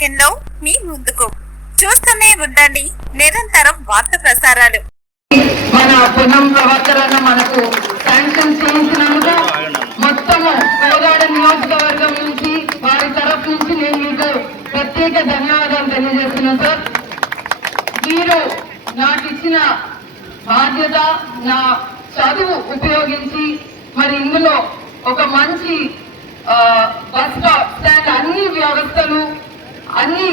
సెకండ్లో మీ ముందుకు. చూస్తూనే ఉండండి నిరంతరం వార్త ప్రసారాలు. మన పునః ప్రవర్తన మనకు శాంక్షన్ చేయించినందుకు మొత్తము కోదాడ నియోజకవర్గం నుంచి వారి తరఫు నుంచి నేను మీకు ప్రత్యేక ధన్యవాదాలు తెలియజేస్తున్నాను సార్. మీరు నాకు ఇచ్చిన బాధ్యత, నా చదువు ఉపయోగించి మరి ఇందులో ఒక మంచి బస్ స్టాండ్, అన్ని వ్యవస్థలు, అన్ని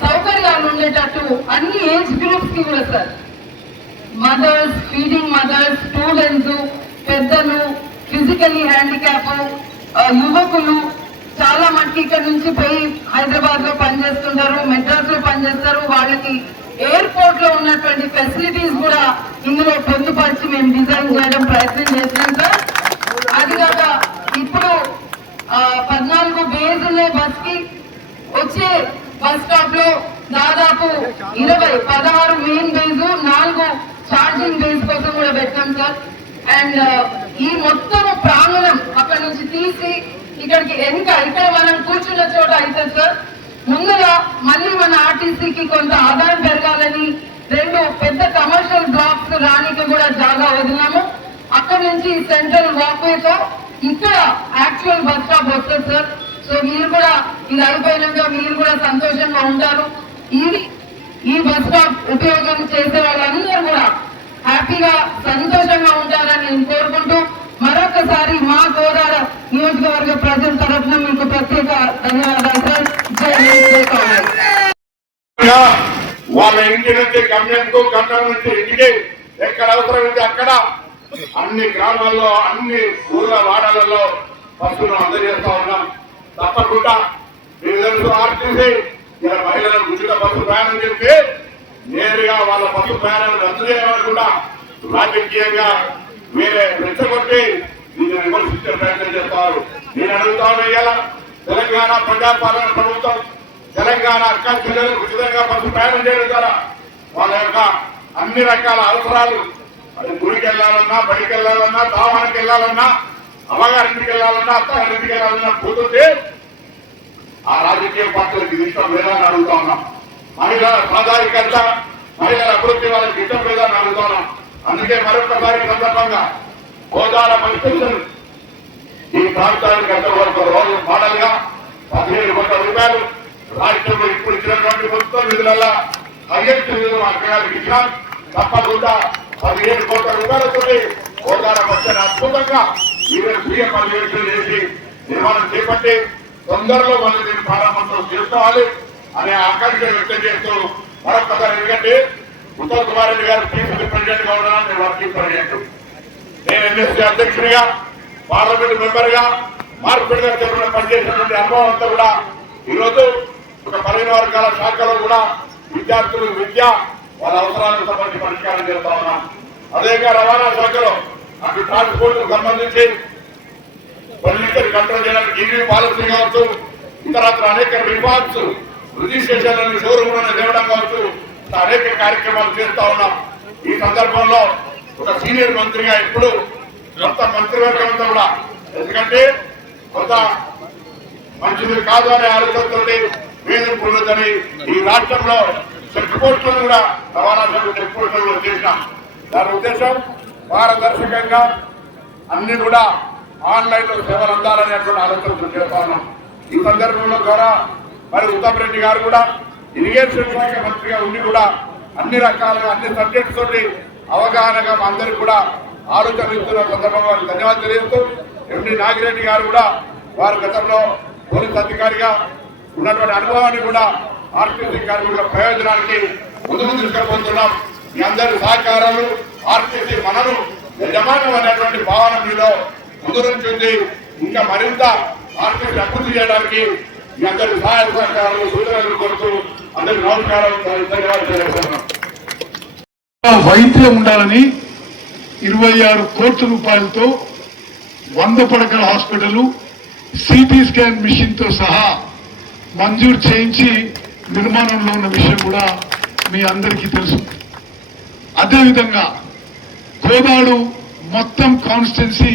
సౌకర్యాలు ఉండేటట్టు అన్ని ఏజ్ గ్రూప్స్ కి కూడా sir, mothers, feeding mothers, students, పెద్దలు, ఫిజికలీ హ్యాండిక్యాప్, యువకులు చాలా మటుకు ఇక్కడ నుంచి పోయి హైదరాబాద్ లో పనిచేస్తుంటారు, మెడ్రాస్ లో పనిచేస్తారు. వాళ్ళకి ఎయిర్పోర్ట్ లో ఉన్నటువంటి ఫెసిలిటీస్ కూడా ఇందులో పొందుపరిచి మేము డిజైన్ చేయడం ప్రయత్నం చేసినాం సార్. అది కాక ఇప్పుడు 14 బేస్ ఉన్న బస్ కి వచ్చే బస్ స్టాప్ లో దాదాపు 16 మెయిన్ బేస్, 4 ఛార్జింగ్ బేస్ కోసం కూడా పెట్టాం సార్. అండ్ ఈ మొత్తం ప్రాంగణం అక్కడ నుంచి తీసి ఇక్కడికి ఇక్కడ మనం కూర్చున్న చోట అయితే సార్, ముందుగా మళ్ళీ మన ఆర్టీసీకి కొంత ఆదాయం పెరగాలని 2 పెద్ద కమర్షియల్ బ్లాక్స్ రానికి కూడా జాగా వదిలినాము. అక్కడ నుంచి సెంట్రల్ వాక్వేతో ఇక్కడ యాక్చువల్ బస్ స్టాప్ వస్తుంది సార్. సో మీరు కూడా ఇది అయిపోయినాక మీరు కూడా సంతోషంగా ఉంటారు. ఈ బస్ స్టాప్ ఉపయోగం చేసే వాళ్ళందరూ కూడా హ్యాపీగా సంతోషంగా ఉంటారని నేను కోరుకుంటూ మరొకసారి మా కోదాడ నియోజకవర్గ ప్రజల తరఫున మీకు ప్రత్యేక ధన్యవాదాలు సార్. జై కాంగ్రెస్. వాళ్ళ ఇంటి నుంచి గమ్యం నుంచి ఇంటికి ఎక్కడ అవసరమైతే అక్కడ అన్ని గ్రామాల్లో, అన్ని ఊర్ల వాడలలో బస్సులు అందజేస్తా ఉన్నాం. తప్పకుండా మీరు తెలుసు, ఆర్టీసీ ఇలా మహిళలను ఉచిత బస్సు ప్రయాణం చేస్తే నేరుగా వాళ్ళ బస్సు ప్రయాణాలు రద్దు చేయకుండా రాజకీయంగా మీరే రెచ్చగొట్టి దీన్ని విమర్శించే ప్రయత్నం చేస్తారు. నేను అడుగుతాను, ఇవాళ తెలంగాణ ప్రజాపాలన ప్రభుత్వం తెలంగాణ అక్క చెల్లెలకు ఉచితంగా బస్సు ప్రయాణం చేయడం ద్వారా వాళ్ళ యొక్క అన్ని రకాల అవసరాలు, అది గుడికి వెళ్ళాలన్నా, బడికి వెళ్ళాలన్నా, దావానికి వెళ్ళాలన్నా, అమ్మగారింటికి వెళ్ళాలన్నా, అత్తగారింటికి వెళ్ళాలన్నా పోతుంటే ఆ రాజకీయ పార్టీలకు ఇష్టం లేదని అడుగుతా ఉన్నాం. మహిళల సాధారణీకరణ, మహిళల అభివృద్ధి వాళ్ళకి ఇష్టం లేదని అడుగుతా ఉన్నాం. అందుకే మరొకసారి సందర్భంగా హోదాల పరిస్థితులు ఈ ప్రాంతానికి అంతవరకు రోజు మోడల్ గా 17 కోట్ల రూపాయలు రాష్ట్రంలో ఇప్పుడు ఇచ్చినటువంటి ప్రభుత్వం నిధులలో హైయెస్ట్ నిధులు అక్కడికి ఇచ్చినా తప్పకుండా 17 కోట్ల రూపాయలతో హోదాల పక్షాన్ని అద్భుతంగా స్వీయ పర్యవేక్షణ చేసి నిర్మాణం చేపట్టి తొందరలో మళ్ళీ దీన్ని ప్రారంభంతో చేసుకోవాలి అనే ఆకాంక్ష వ్యక్తం చేస్తూ మరొకసారి, ఎందుకంటే ఉత్తమ్ కుమార్ రెడ్డి గారు చీఫ్ ప్రెసిడెంట్ గా ఉన్నాను, నేను వర్కింగ్ ప్రెసిడెంట్, నేను ఎన్ఎస్సీ అధ్యక్షుడిగా, పార్లమెంట్ మెంబర్ గా, మార్కెట్ గా చెప్పిన పనిచేసినటువంటి అనుభవం అంతా కూడా ఈరోజు ఒక 15 వర్గాల శాఖలో కూడా విద్యార్థులు విద్య వాళ్ళ అవసరాలకు సంబంధించి పరిష్కారం చేస్తా ఉన్నాం. అదేవిధంగా రవాణా శాఖలో అటు ట్రాన్స్పోర్ట్ కు సంబంధించి పొల్యూషన్ కంట్రోల్ చేయడానికి ఈవీ పాలసీ కావచ్చు, ఇతరత్ర అనేక రిఫార్మ్స్, రిజిస్ట్రేషన్లను షోరూమ్లను తేవడం కావచ్చు, అనేక కార్యక్రమాలు చేస్తా ఉన్నాం. ఈ సందర్భంలో ఒక సీనియర్ మంత్రిగా ఇప్పుడు కొత్త మంత్రివర్గం అంతా కూడా, ఎందుకంటే కొత్త మంచిది కాదు అనే ఆలోచనతో వేధింపున్నదని ఈ రాష్ట్రంలో చెక్ పోస్టులను కూడా రవాణా శాఖ చెక్ పోస్టులు కూడా చేసినాం. దాని ఉద్దేశం పారదర్శకంగా అన్ని కూడా ఆన్లైన్ లో సేవలు అందాలనేటువంటి ఆలోచన చేస్తా ఉన్నాం. ఈ సందర్భంలో ద్వారా మరి ఉత్తమ్ రెడ్డి గారు కూడా ఇరిగేషన్ శాఖ మంత్రిగా ఉండి కూడా అన్ని రకాలుగా అన్ని సబ్జెక్ట్స్ తోటి అవగాహనగా మా అందరికి కూడా ఆలోచన ఇస్తున్న సందర్భంగా ధన్యవాదాలు తెలియజేస్తూ, ఎండి నాగిరెడ్డి గారు కూడా వారు గతంలో పోలీస్ అధికారిగా ఉన్నటువంటి అనుభవాన్ని కూడా ఆర్టీసీ కార్మికుల ప్రయోజనానికి ముందుకు తీసుకుపోతున్నాం. మీ అందరి సహకారాలు, ఆర్టీసీ మనను యజమానం అనేటువంటి భావన మీలో ముందు నుంచి ఉంది. ఇంకా మరింత ఆర్టీసీ అభివృద్ధి చేయడానికి మీ అందరి సహాయ సహకారాలు, సూచనలు కొరకు అందరికి నమస్కారం, ధన్యవాదాలు తెలియజేస్తున్నాం. వైద్యం ఉండాలని 26 కోట్ల రూపాయలతో 100 పడకల హాస్పిటల్, సిటీ స్కాన్ మిషన్ తో సహా మంజూరు చేయించి నిర్మాణంలో ఉన్న విషయం కూడా మీ అందరికీ తెలుసు. అదేవిధంగా కోదాడు మొత్తం కాన్స్టిట్యున్సీ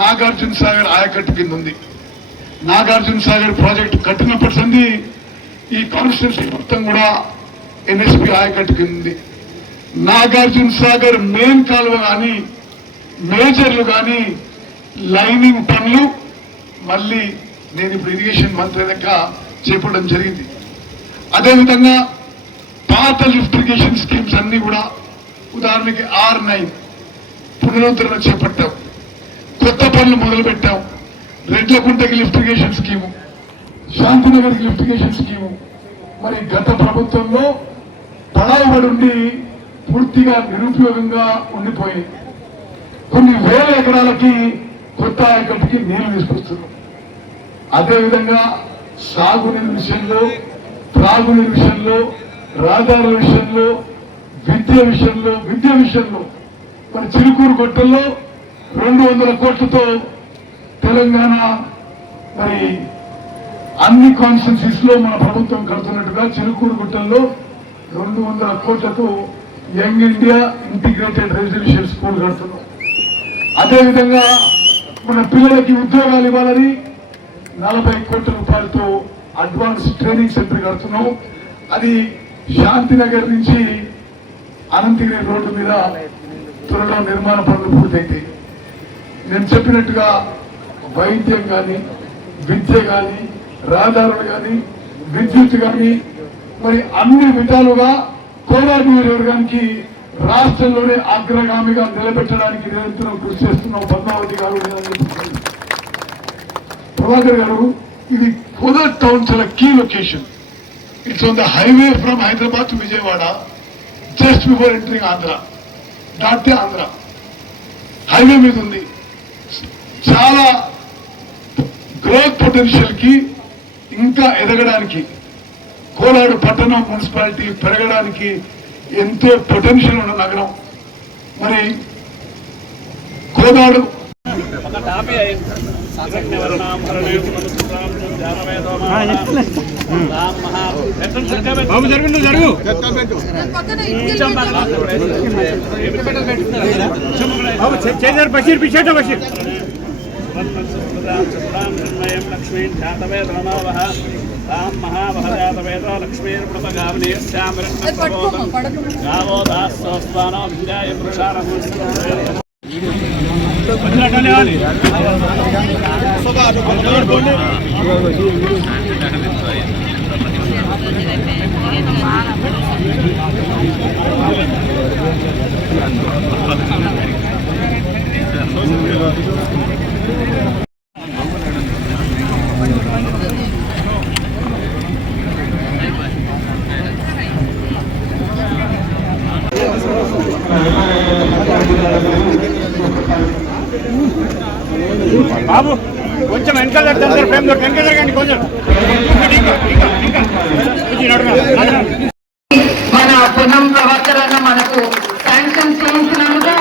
నాగార్జున సాగర్ ఆయకట్టు కింద ఉంది. నాగార్జున సాగర్ ప్రాజెక్టు కట్టినప్పటి సంది ఈ కాన్స్టిట్యూన్సీ మొత్తం కూడా ఎన్ఎస్పి ఆయకట్టు కింద ఉంది. నాగార్జున సాగర్ మెయిన్ కాలువ కానీ మేజర్లు కానీ లైనింగ్ పనులు మళ్ళీ నేను ఇప్పుడు ఇరిగేషన్ మంత్రి దగ్గర చేపట్టడం జరిగింది. అదేవిధంగా పాత లిఫ్ట్ ఇరిగేషన్ స్కీమ్స్ అన్ని కూడా ఉదాహరణకి R9 పునరుద్ధరణ చేపట్టాం, కొత్త పనులు మొదలు పెట్టాం. రెడ్లకుంటకి లిఫ్ట్ ఇరిగేషన్ స్కీము, శాంతినగర్కి లిఫ్ట్ ఇరిగేషన్ స్కీము మరి గత ప్రభుత్వంలో పడావబడి ఉండి పూర్తిగా నిరుపయోగంగా ఉండిపోయింది. కొన్ని వేల ఎకరాలకి కొత్త ఆయకట్టుకి నీళ్లు తీసుకొస్తున్నారు. అదేవిధంగా సాగునీరు విషయంలో, త్రాగునీరు విషయంలో, రహదారుల విషయంలో, విద్య విషయంలో మరి చిలుకూరు గొట్టల్లో 200 కోట్లతో తెలంగాణ మరి అన్ని కాన్స్టిట్యూన్సీస్ లో మన ప్రభుత్వం కడుతున్నట్టుగా చిలుకూరు గుట్టల్లో 200 కోట్లతో young India integrated residential school కడుతున్నాం. అదేవిధంగా మన పిల్లలకి ఉద్యోగాలు ఇవ్వాలని 40 కోట్ల రూపాయలతో అడ్వాన్స్ ట్రైనింగ్ సెంటర్ కడుతున్నాం. అది శాంతినగర్ నుంచి అనంతగిరి రోడ్డు మీద త్వరలో నిర్మాణ పనులు పూర్తయితాయి. నేను చెప్పినట్టుగా వైద్యం కానీ, విద్య కానీ, రహదారులు కానీ, విద్యుత్ కానీ మరి అన్ని విధాలుగా కోలార్ నియోజకవర్గానికి రాష్ట్రంలోనే అగ్రగామిగా నిలబెట్టడానికి నిరంతరం కృషి చేస్తున్నాం. పద్మావతి గారు, ప్రభాకర్ గారు, ఇది కోలార్ టౌన్ చాలా key location. It's on the highway from Hyderabad to Vijayawada, just before entering Andhra. దాటితే ఆంధ్ర హైవే మీద ఉంది. చాలా గ్రోత్ పొటెన్షియల్ కి ఇంకా ఎదగడానికి కోలాడు పట్టణం మున్సిపాలిటీ పెరగడానికి ఎంతో పొటెన్షియల్ ఉన్న నగరం. మరి కోదాడు బషీర్ పిచ్చేట బషీర్ లక్ష్మీ महाभयातवेद लक्ष्मीर्मृतगावनीयश्यामृतगावोदास्वानो विद्याय బాబు కొంచెం వెనకాల జరుగుతారు ప్రేమ వెనకాల జరగండి కొంచెం. మన పునం ప్రవర్తన మనకు శాంక్షన్ చేయించినందుకు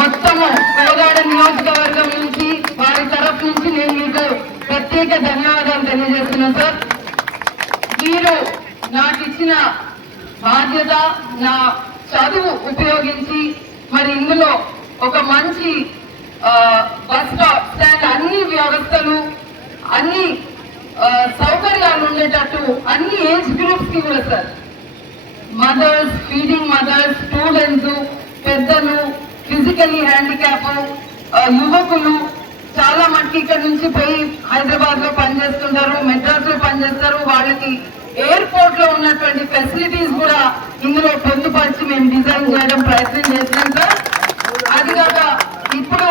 మొత్తము కోదాడ నియోజకవర్గం నుంచి వారి తరఫు నుంచి నేను మీకు ప్రత్యేక ధన్యవాదాలు తెలియజేస్తున్నాను సార్. మీరు నాకు ఇచ్చిన బాధ్యత, నా చదువు ఉపయోగించి మరి ఇందులో ఒక మంచి బస్ స్టాండ్, అన్ని వ్యవస్థలు, అన్ని సౌకర్యాలు ఉండేటట్టు అన్ని ఏజ్ గ్రూప్స్ కి కూడా sir, mothers, feeding mothers, students, పెద్దలు, ఫిజికల్లీ హ్యాండిక్యాప్, యువకులు చాలా మటుకు ఇక్కడ నుంచి పోయి హైదరాబాద్ లో పనిచేస్తుంటారు, మెడ్రాస్ లో పనిచేస్తారు. వాళ్ళకి ఎయిర్పోర్ట్ లో ఉన్నటువంటి ఫెసిలిటీస్ కూడా ఇందులో పొందుపరిచి మేము డిజైన్ చేయడం ప్రయత్నం చేస్తున్నాం సార్. అది కాక ఇప్పుడు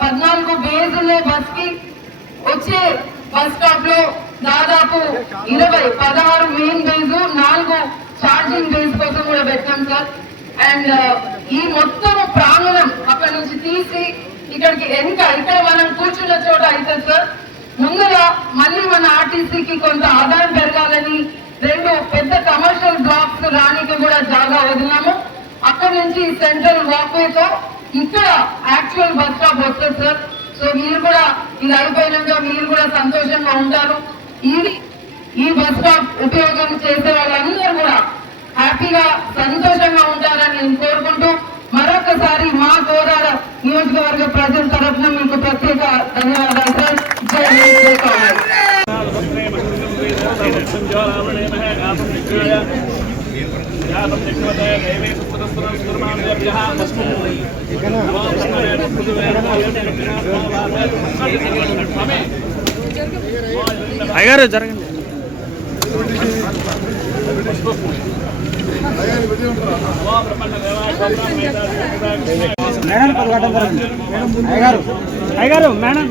14 బేస్ ఉన్న బస్ కి వచ్చే బస్ స్టాప్ లో దాదాపు 16 మెయిన్ బేస్, 4 ఛార్జింగ్ బేస్ కోసం కూడా పెట్టాం సార్. అండ్ ఈ మొత్తం ప్రాంగణం అక్కడ నుంచి తీసి ఇక్కడికి ఇక్కడ మనం కూర్చున్న చోట అవుతుంది సార్. ముందుగా మళ్ళీ మన ఆర్టీసీకి కొంత ఆదాయం పెరగాలని 2 పెద్ద కమర్షియల్ బ్లాక్స్ రానికి కూడా జాగా వదిలాము. అక్కడ నుంచి సెంట్రల్ వాక్వేతో ఇక్కడ యాక్చువల్ బస్ స్టాప్ వస్తుంది సార్. సో మీరు కూడా ఇది అయిపోయినాక మీరు కూడా సంతోషంగా ఉంటారు. ఈ బస్ స్టాప్ ఉపయోగం చేసే వాళ్ళందరూ కూడా హ్యాపీగా సంతోషంగా ఉంటారని నేను కోరుకుంటూ మరొకసారి మా కోదాడ నియోజకవర్గ ప్రజల తరఫున మీకు ప్రత్యేక ధన్యవాదాలు సార్. జై హింద్. అయ్యగారు జరగండి. అయ్యగారు మేడం